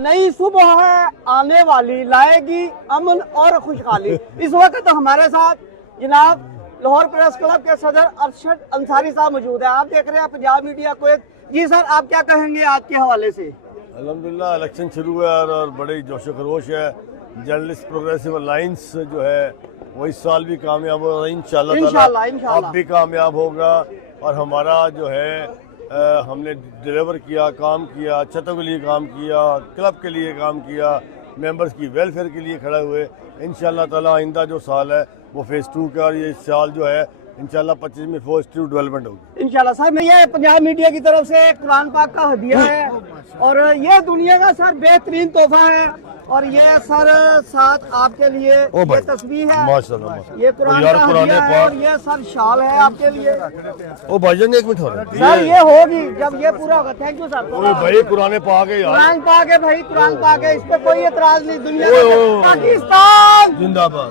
नई सुबह है आने वाली, लाएगी अमन और खुशहाली। इस वक्त हमारे साथ जनाब लाहौर प्रेस क्लब के सदर अरशद अंसारी साहब मौजूद है। आप देख रहे हैं पंजाब मीडिया कुवैत। जी सर, आप क्या कहेंगे आज के हवाले से? अल्हम्दुलिल्लाह इलेक्शन शुरू है और बड़ी जोशो खरोश है। जर्नलिस्ट प्रोग्रेसिव अलायंस जो है वो इस साल भी कामयाब होगा इंशाल्लाह, अब भी कामयाब होगा। और हमारा जो है हमने डिलीवर किया, काम किया, छतों के लिए काम किया, क्लब के लिए काम किया, मेंबर्स की वेलफेयर के लिए खड़े हुए। इंशाल्लाह ताला आइंदा जो साल है वो फेज़ 2 का, और ये साल जो है इंशाल्लाह 25 में पॉजिटिव डेवलपमेंट होगी इंशाल्लाह। साहब ये पंजाब मीडिया की तरफ से कुरान पाक का हदिया है और ये दुनिया का सर बेहतरीन तोहफा है। और ये सर साथ आपके लिए ये तस्वीर है, माशाल्लाह, ये कुरान का हदिया है और ये सर शाल है आपके लिए। ओ भाईजान एक मिनट हो रहा है सर, ये होगी जब ये पूरा होगा। Thank you sir. भाई कुरान पाक है यार, कुरान पाक है भाई, कुरान पाक है, इस पे कोई एतराज नहीं। दुनिया का पाकिस्तान जिंदाबाद।